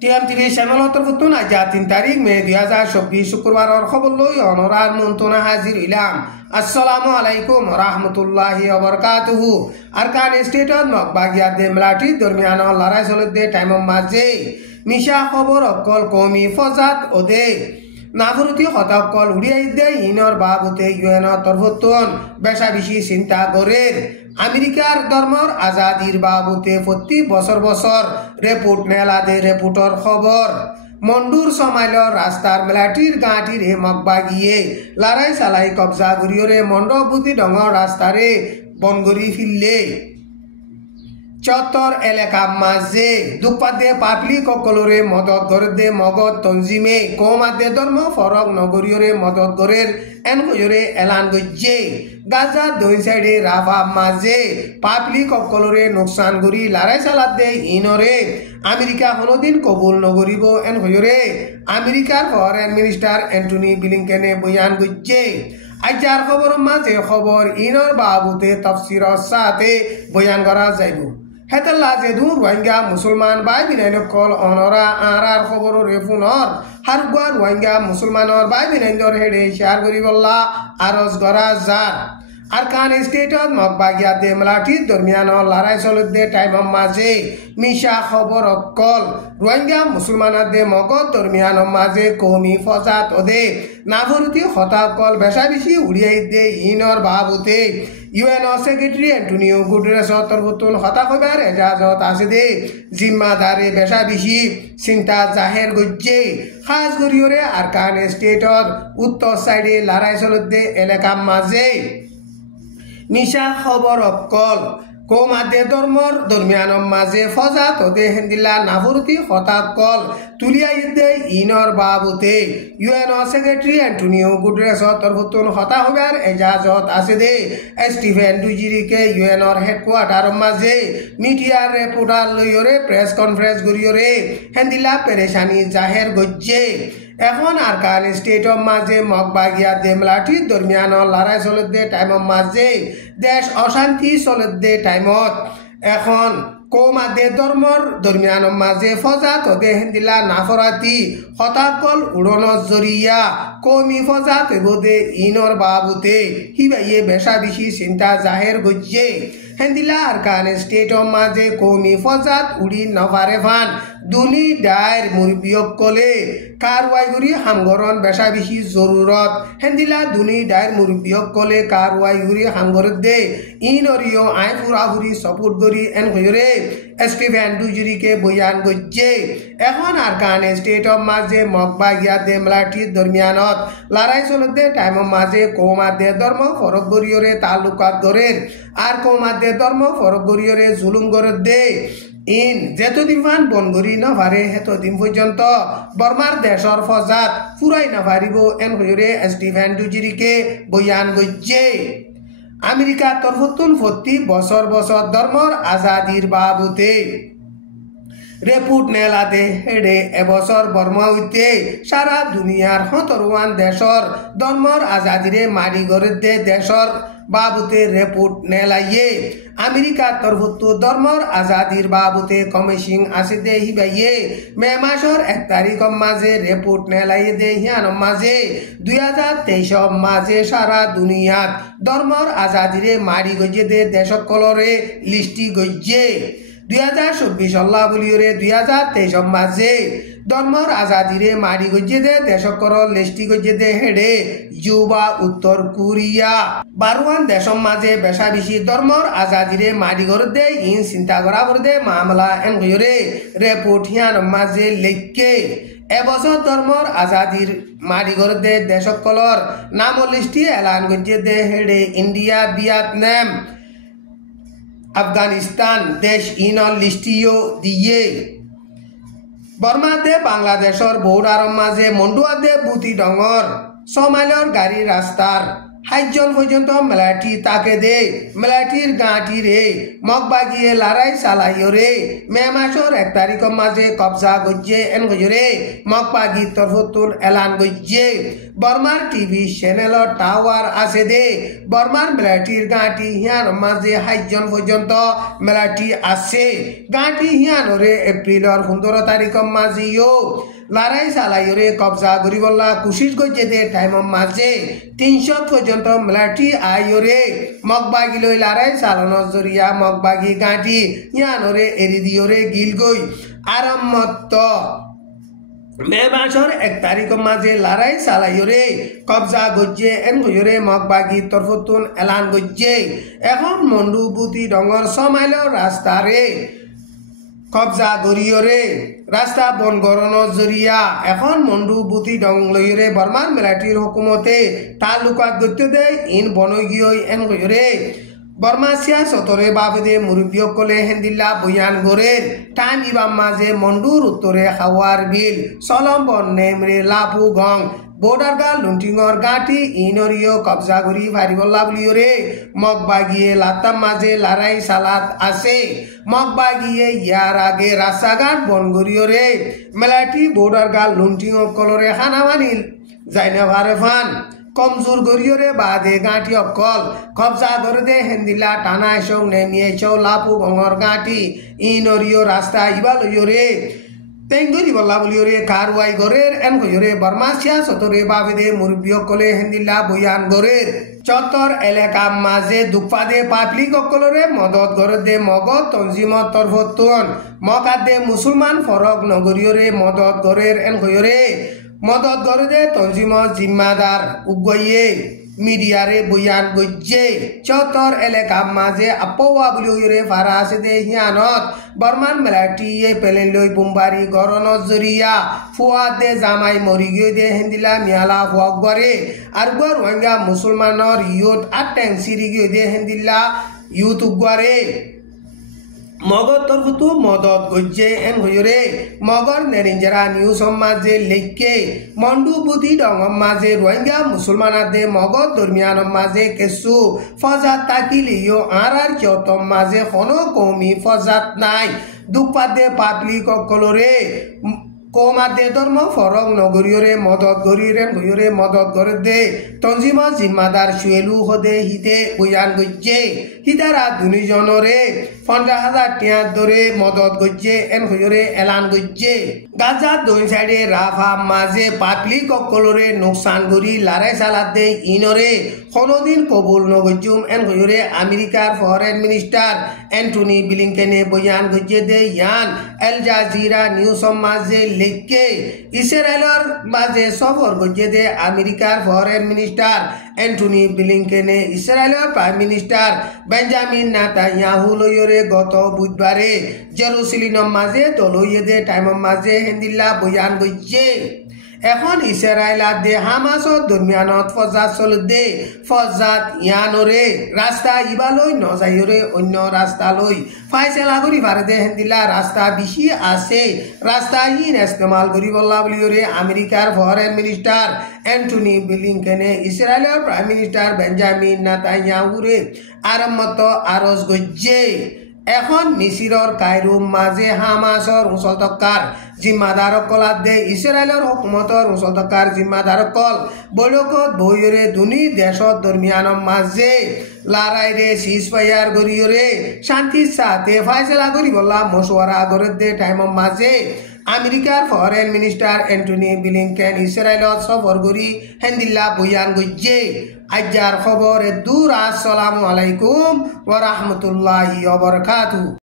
টিএমটিভি চ্যানেলতর ফুতুন আজ 3 তারিখ মে 2024 শুক্রবারের খবর লই অনরার মন্তনা হাজির হইলাম। আসসালামু আলাইকুম রাহমাতুল্লাহি ওয়া বারাকাতুহু। আরকান স্টেটত মকবাগিয়া দেমলাটি দরমিয়ান লড়াই চলতে টাইম মাঝে মিশা খবর অকল কমি ফজাত ওদে নাফরতি হতাকল উড়িয়াই দে ইনর বাবুতে ইউএনর তরফতুন বেশা বেশি চিন্তা করে আমেরিকার ধর্মর আজাদির বাবুতে প্রতি বছর বছর রিপোর্ট নেলা দে রিপোর্টর খবর মন্ডুর সমাইলর রাস্তার মেলাটির গাঁটির হে মকবাগিয়ে লড়াই চালাই কবজা করিয়রে মন্ডপুতি ডঙর রাস্তারে বনগরি ফিরলে চত্বর এলাকা মাঝে দুপাদে পাবলিক সকলরে মদত করে দে মগজ তঞ্জিমে কৌমাদে ধর্ম ফরক নগরীয়রে মদত করে এন কইরে এলান গজ্জে গাজা দুই সাইডে রাফা মাঝে পাবলিক সকলরে নোকসান করি লড়াই চালাত দে ইনরে আমেরিকা কোনোদিন কবুল নগরিব এন কইরে আমেরিকার ফরেন মিনিস্টার অ্যান্টনি ব্লিংকেনে বয়ান গজ্জে আজার খবর মাঝে খবর ইনর বাবুতে তফসিরর সাথে বয়ান করা যাইব হেতলা যেদু রোহিঙ্গা মুসলমান বাই বিনাইন কল অনরা আরার খবর রেফুনর হারগুয়া রোহিঙ্গা মুসলমানর বাই বিনাইন্দর হেডে শেয়ার করিবল্লা আরজ করা যার আরকান স্টেটত মকবাগিয়া দেমলাটি দরমিয়ান লড়াই চলতে টাইম মাঝে মিশা খবর অকল রোহিঙ্গা মুসলমানের দে মগত দরমিয়ান মাঝে কমি ফজাত ওদে নাফরতি হতাকল বেশা বেশি উড়িয়াই দে ইনর বাবুতে ইউএনও সেক্রেটারি অ্যান্টনিও গুটেরেসর তরফতুন হতাশ হইবার এজাজত আছে দে জিম্মাদারে বেশা বেশি চিন্তা জাহের গজ্জে খাস করিয়রে আরকান স্টেটত উত্তর সাইডে লড়াই চলতে এলাকা মাঝে মিশা খবর অকল কৌমাদে ধর্মর দরমিয়ান মাঝে ফজাত ওদে হেন্দিলা নাফরতি হতাকল তুলিয়াই দে ইনর বাবুতে ইউএনও সেক্রেটারি অ্যান্টনিও গুটেরেসর তরফতুন হতা হবার এজাজত আছে দে স্টিফেন ডুজিরিকে ইউএনর হেডকোয়ার্টার মাঝে মিডিয়ার রিপোর্টার লইয়রে প্রেস কনফারেন্স করিয়রে হেন্দিলা পেরেশানি জাহের গজ্জে এখন আরকান স্টেটর মাঝে মকবাগিয়া দেমলাটির দরমিয়ান লড়াই চলতে টাইম মাঝে দেশ অশান্তি চলতে টাইমত এখন কৌমাদে ধর্মর দরমিয়ান মাঝে ফজাত ওদে হেন্দিলা নাফরাতি হতাকল উড়নর জরিয়া কৌমি ফজাত বোদে ইনর বাবুতে হিবাইয়ে বেশা বেশি চিন্তা জাহের গজ্জে হেন্দিলা আরকান স্টেটর মাঝে কৌমি ফজাত উড়ি নভারে ফান দুনি ডায়ের মুরবিয়ক কলে কারওয়াই করি হামগরন বেশা বেশি জরুরত হেন্দিলা দুনি ডায়ের মুরবিয়ক কলে কারওয়াই করি হামগরত দে ইনরিও আই ফুরাফুরি সপোর্ট করি এন হইরে স্টিফেন ডুজিরিকে বয়ান গজ্জে এখন আরকান স্টেটর মাঝে মকবাগিয়া দেমলাটির দরমিয়ানত লড়াই চলতে টাইম মাঝে কৌমাদে ধর্ম ফরক গরিয়রে তালুকাত গরের আর কৌমাদে ধর্ম ফরক গরিয়রে জুলুম গরত দে ইন যেতদিন ফান বনগরি নভারে হেতদিন পর্যন্ত বর্মার দেশর ফজাত ফুরাই নভারিব এন হইরে স্টিফেন ডুজিরিকে বয়ান গজ্জে আমেরিকা তরফতুন প্রতি বছর বছর ধর্মর আজাদির বাবুতে রিপোর্ট নেলা দে হেডে এবছর বর্মা হইতে সারা দুনিয়ার 17 দেশর ধর্মর আজাদিরে মারি গড়ে দে দেশর বাবুতে রিপোর্ট নেলাইয়ে আমেরিকা তরফতু ধর্মর আজাদির বাবুতে কমিশন আছে দে হিবাইয়ে মে মাসর 1 তারিখ মাঝে রিপোর্ট নেলাইয়ে দে হিয়ান মাঝে 2023 মাঝে সারা দুনিয়াত ধর্মর আজাদিরে মারি গজে দে দেশকলরে লিস্টি গজ্জে 2024 আল্লাহ বলিয়রে 2023 মাঝে ধর্মর আজাদিরে মারি গজ্জে দে দেশকর লিস্টি গজ্জে দে হেডে যুবা উত্তর কোরিয়া 12 দেশম মাঝে বেশা বেশি ধর্মর আজাদিরে মারি গড় দে ইন চিন্তা করা দে মামলা এন গয়রে রিপোর্ট হিয়ান মাঝে লেখকে এবছর ধর্মর আজাদির মারি গড় দে দেশকলর নাম লিস্টি এলান গজ্জে দে হেডে ইন্ডিয়া ভিয়েতনাম আফগানিস্তান দেশ ইনর লিস্টিও দিয়ে বর্মাতে বাংলাদেশর বৌডার মাঝে মন্ডুয়াতে বুতি ডঙর 6 মাইলর গাড়ি রাস্তার হাইজন পর্যন্ত মেলাটি তাকে দে মেলাটির গাঁটি রে মগবাগিয়ে লড়াই চালাইও রে মে মাসের 1 তারিখের মাঝে কবজা গজ্জে এন গজরে মগবাগি তরফতুন এলান গজ্জে বর্মার টিভি চ্যানেলর টাওয়ার আছে দে বর্মার মেলাটির গাঁটি হিয়ার মাঝে হাইজন পর্যন্ত মেলাটি আছে গাঁটি হিয়ানরে এপ্রিলর 15 তারিখের মাঝেও লড়াই চালাইরে কবজা করিবল্লা কুশিস গজ্জে দে টাইমের মাঝে 300 পর্যন্ত মেলাটি আইরে মগবাগি লই লড়াই চালানোর জরিয়া মগবাগি গাঁটি ইয়ানরে এরি দিওরে গিল গই আরম্মত মে মাসের 1 তারিখের মাঝে লড়াই চালাইরে কবজা গজ্জে এন গজরে মগবাগি তরফতুন এলান গজ্জে এখন মন্ডুবুতি ডঙর 6 মাইলের রাস্তা রে কবজা গরিয়রে রাস্তা বন গরণর জরিয়া এখন মন্ডুবুতি Dong লইরে বর্মার মেলাটির হুকুমতে তালুকাত গত্য they in বনগিয়ই N গয়রে Varma সিয়াসতরে বাবদে মুরব্বিয়কলে হেন্দিল্লা বয়ান গরের টাইম ইবাম মাঝে মন্ডুর উত্তরে হাওয়ার বিল সলম্বন নেমরে লাপু গং বোর্ডারগা লুন্টিংর গাঁটি ইনরিও কবজা করি ভারিবল্লা বলিওরে মগবাগিয়ে লাতাম মাঝে লড়াই সালাত আছে মগবাগিয়ে ইয়ার আগে রাস্তাঘাট বন করিওরে মেলাটি বোর্ডারগা লুন্টিং কলরে হানামানিল যাইনা ভারে ফান কমজোর গরিয়রে বাদে গাঁটি অকল কবজা ধরে দে হেন্দিলা টানা এসো নেমিয়ে এসো লাপু গঙর গাঁটি ইনরিও রাস্তা ইবা লইরে তেঙ্গুরি বল্লা বলিওরে কারওয়াই গরের এন গয়রে বর্মা সিয়াসতরে বাবদে মুরব্বিয়কলে হেন্দিল্লা বয়ান গরের চত্বর এলাকা মাঝে দুপাদে পাবলিক অকলরে মদত গরে দে মগত তঞ্জিমত তরফতুন মকাদে মুসলমান ফরক নগরীয়রে মদত গরের এন গয়রে মদত গরে দে তঞ্জিমত জিম্মাদার উগয়ে মিডিয়ারে বয়ান গজ্জে চত্বর এলাকা মাঝে আপোয়া বলিওরে ফারা আছে দে হিয়ানত বর্মান মেলাটি পেলেন লই বুম্বারি গরণর জরিয়া ফুয়াদে জামাই মরি গিয়ে দে হেন্দিলা মিয়ালা হুয়াক গরে আর গর রোহিঙ্গা মুসলমানর ইউথ আটেন সিরি গিয়ে দে হেন্দিলা ইউথ উগরে মগর তরফতু মদত গজ্জে এন হইরে মগর নেরিঞ্জরা নিউজ মাঝে লেখকে মন্ডুবুতি ডং মাঝে রোহিঙ্গা মুসলমানাদে মগর দরমিয়ান মাঝে কেসু ফজাত তাকিলিও আর চতম মাঝে কোনো কৌমি ফজাত নাই দুপাদে পাবলিক কলরে কোমাদে ধর্ম ফরক নগরীয়রে মদত গরিরে গয়রে মদত গরে দে তঞ্জিমা জিম্মাদার সুয়েলু হদে হিতে বয়ান গজ্জে হিতারা দুনিজনরে 15,000 টিয়া ধরে মদত গজ্জে এন হয়রে এলান গজ্জে গাজা দুই সাইডে রাফা মাঝে পাবলিক কলরে নোকসান গরি লড়াই চালাতে ইনরে কোনদিন কবুল নগজুম এন হয়রে আমেরিকার ফরেন মিনিস্টার অ্যান্টনি ব্লিংকেনে বয়ান গজ্জে দে ইয়ান এল জাজিরা নিউজ মাঝে লেখকে ইসরায়েলের মাঝে সফর গজ্জে দে আমেরিকার ফরেন মিনিস্টার অ্যান্টনি ব্লিংকেনে ইসরায়েলের প্রাইম মিনিস্টার বেঞ্জামিন নেতানিয়াহু লইরে গত বুধবারে জেরুসালেমের মাঝে দলইয়ে দে টাইমের মাঝে হেন্দিল্লা বয়ান গজ্জে এখন ইসরায়েল দে হামাসর দরমিয়ানত ফজাত চলদে ফজাত ইয়ানরে রাস্তা ইবালই নজাইরে অন্য রাস্তা লই ফাইসলা করি ভারতে হেন্দিলা রাস্তা বেশি আছে রাস্তা ইন ইস্তেমাল করি বল্লা বলিরে আমেরিকার ফরেন মিনিস্টার অ্যান্টনি ব্লিংকেনে ইসরায়েলের প্রাইম মিনিস্টার বেঞ্জামিন নেতানিয়াহুরে আরম্মত আরজ গজ্জে এখন মিসিরর কায়রুম মাঝে হামাসর উসলতকার জিম্মাদারকল দে ইসরায়েলের হুকুমতর উসলতকার জিম্মাদারকল বৈঠকত বইরে দুনি দেশত দরমিয়ান মাঝে লড়াইরে সিজফায়ার গরিয়রে শান্তির সাথে ফাইসলা করি বললা মশওয়ারা করে দে টাইমের মাঝে আমেরিকার ফরেন মিনিস্টার অ্যান্টনি ব্লিংকেন ইসরায়েলত সফর করি হেন্দিল্লা বয়ান গজ্জে আজ্জার খবর দূর আসসালামু আলাইকুম ওয়া রাহমাতুল্লাহি ওয়া বারাকাতুহু।